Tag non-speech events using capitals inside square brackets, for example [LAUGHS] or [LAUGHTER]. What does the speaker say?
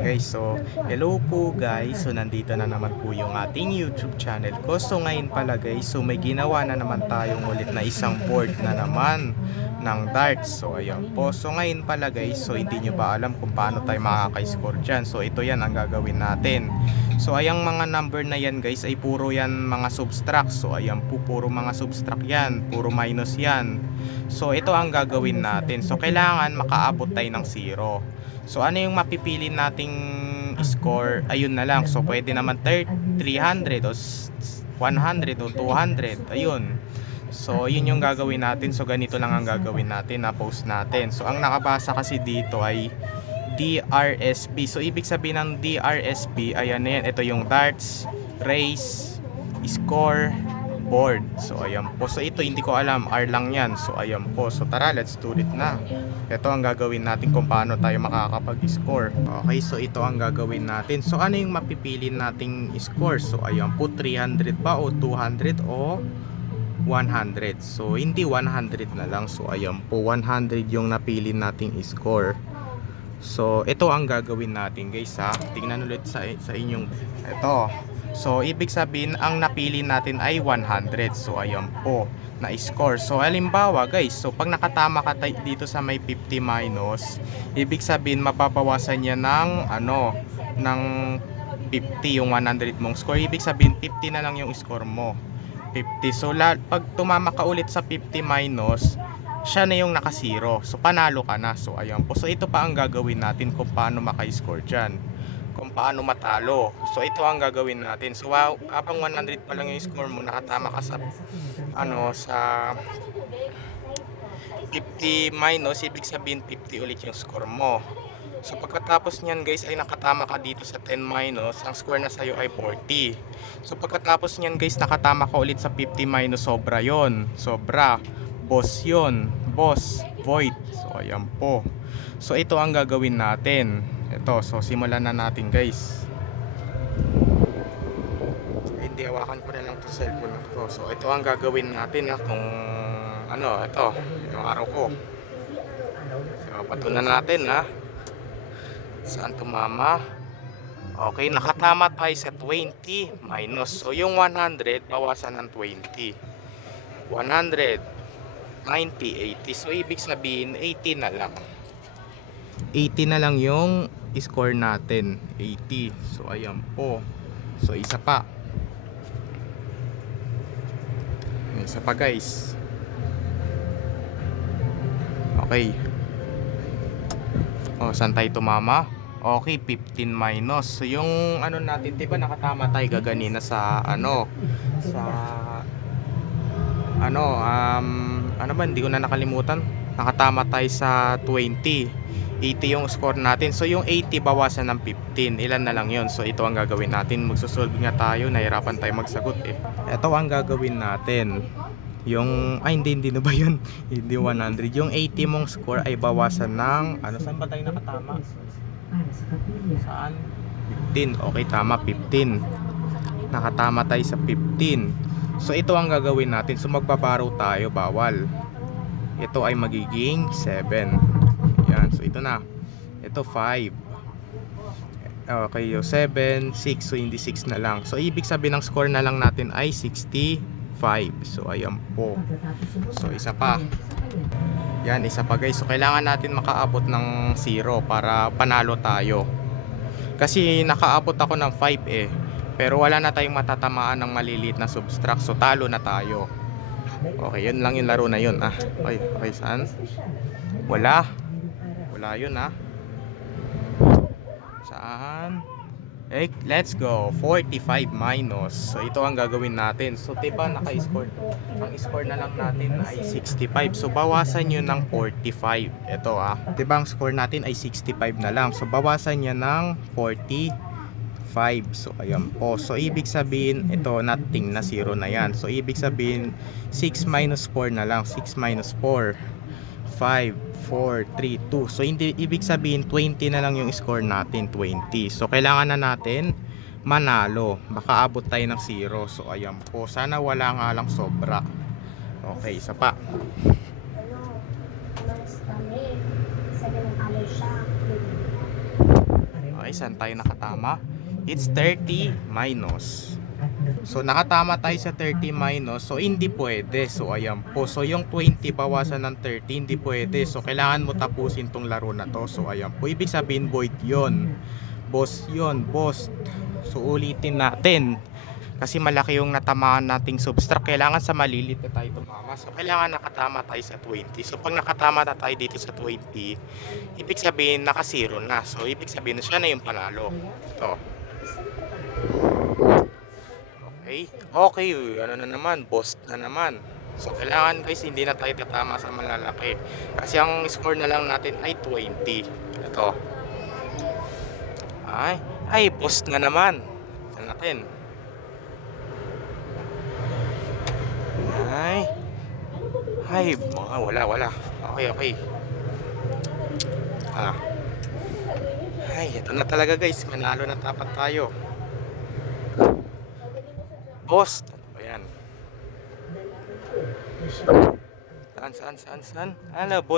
Guys, so hello po guys. So nandito na naman po yung ating YouTube channel ko. So ngayon pala guys, so may ginawa na naman tayong ulit na isang board na naman ng darts. So ayan po. So ngayon pala guys, so hindi nyo ba alam kung paano tayo makaka-score dyan. So ito yan ang gagawin natin. So ayang mga number na yan guys ay puro yan mga subtract. So ayan po puro mga subtract yan. Puro minus yan. So ito ang gagawin natin. So kailangan makaabot tayo ng zero. So ano yung mapipili nating score? Ayun na lang. So pwede naman thir- 300 o s- 100 o 200. Ayun. So yun yung gagawin natin. So ganito lang ang gagawin natin na post natin. So ang nakabasa kasi dito ay DRSP. So ibig sabihin ng DRSP, ayan na yan. Ito yung darts, race, score, board. So ayan po. So ito hindi ko alam, R lang yan. So ayan po. So tara, let's do it na. Ito ang gagawin natin kung paano tayo makakapag-score. Okay, so ito ang gagawin natin. So ano yung mapipili nating score? So ayan po, 300 ba o 200 o 100. So hindi 100 na lang. So ayan po, 100 yung napili nating score. So ito ang gagawin natin guys ha. Tingnan ulit sa, sa inyong ito. So ibig sabihin ang napili natin ay 100. So ayan po na score. So halimbawa guys, so pag nakatama ka dito sa may 50 minus, ibig sabihin mababawasan niya ng ano ng 50 yung 100 mong score. Ibig sabihin 50 na lang yung score mo. 50. So la- pag tumama ka ulit sa 50 minus, siya na yung naka-zero. So panalo ka na. So ayan po. So ito pa ang gagawin natin kung paano maka-score dyan. Kung paano matalo. So ito ang gagawin natin. So wow, habang 100 pa lang yung score mo, nakatama ka sa ano sa 50 minus, ibig sabihin 50 ulit yung score mo. So pagkatapos niyan guys ay nakatama ka dito sa 10 minus, ang score na sa'yo ay 40. So pagkatapos niyan guys nakatama ka ulit sa 50 minus, sobra yon Sobra. Boss yon Boss. Void. So ayan po. So ito ang gagawin natin. Ito, so simulan na natin guys. Hindi, hawakan ko na lang to cellphone ko. So ito ang gagawin natin ha, kung ano, ito, yung araw ko. So pato na natin ha. Saan tumama? Okay, nakatama tayo sa 20 minus. So yung 100, bawasan ng 20. 100, 90, 80. So ibig sabihin, 80 na lang. 80 na lang yung score natin. 80. So ayan po. So isa pa. Isa pa guys. Okay. O, saan tayo tumama? Okay, 15 minus. So, yung ano natin, di ba nakatama tayo gaganina sa ano, sa ano, um, ano ba, hindi ko na nakalimutan. Nakatama tayo sa 20. 80 yung score natin. So, yung 80 bawasan ng 15. Ilan na lang yon So, ito ang gagawin natin. Magsusolve nga tayo. Nahirapan tayo magsagot eh. Ito ang gagawin natin. Yung, ay hindi, hindi na ba yun? [LAUGHS] hindi 100. Yung 80 mong score ay bawasan ng, ano, saan ba tayo nakatama? Saan? 15. Okay, tama. 15. Nakatama tayo sa 15. So, ito ang gagawin natin. So, magbabaro tayo. Bawal. Ito ay magiging 7. Yan. So, ito na. Ito 5. Okay, yung 7, 6. So, hindi 6 na lang. So, ibig sabihin ng score na lang natin ay 65. So, ayan po. So, isa pa. Yan, isa pa guys. So, kailangan natin makaabot ng 0 para panalo tayo. Kasi nakaabot ako ng 5 eh. Pero wala na tayong matatamaan ng maliliit na subtract. So, talo na tayo. Okay, yun lang yung laro na yun. Ah, okay, okay, saan? Wala. Wala yun ah. Saan? Eh, let's go. 45 minus. So, ito ang gagawin natin. So, diba naka-score? Ang score na lang natin ay 65. So, bawasan nyo ng 45. Ito ah. Diba ang score natin ay 65 na lang. So, bawasan nyo ng 45. So, ayan po. So, ibig sabihin, ito, nothing na 0 na yan. So, ibig sabihin, 6 minus 4 na lang. 6 minus 4. 5, 4, 3, 2. So, hindi, ibig sabihin, 20 na lang yung score natin, 20. So, kailangan na natin manalo. Baka abot tayo ng 0. So, ayan po. Sana wala nga lang sobra. Okay, isa pa. kami sa ganung alay siya. Ay, saan tayo nakatama? It's 30 minus. So, nakatama tayo sa 30 minus. So, hindi pwede. So, ayan po. So, yung 20 bawasan ng 30, hindi pwede. So, kailangan mo tapusin tong laro na to. So, ayan po. Ibig sabihin, void yon Boss yon boss. So, ulitin natin. Kasi malaki yung natamaan nating subtract. Kailangan sa malilit na tayo tumama. So, kailangan nakatama tayo sa 20. So, pag nakatama na tayo dito sa 20, ibig sabihin, naka-zero na. So, ibig sabihin, siya na yung panalo. Ito. Okay. Okay, ano na naman, boss na naman. So, kailangan guys, hindi na tayo tatama sa malalaki. Kasi ang score na lang natin ay 20. Ito. Ay, ay, boss na naman. Ito natin. Ay. Ay, mga wala, wala. Okay, okay. Ah. Ay, ito na talaga guys. Manalo na tapat tayo. Boss, ano ba yan? Saan, saan, saan, saan? Ala, boss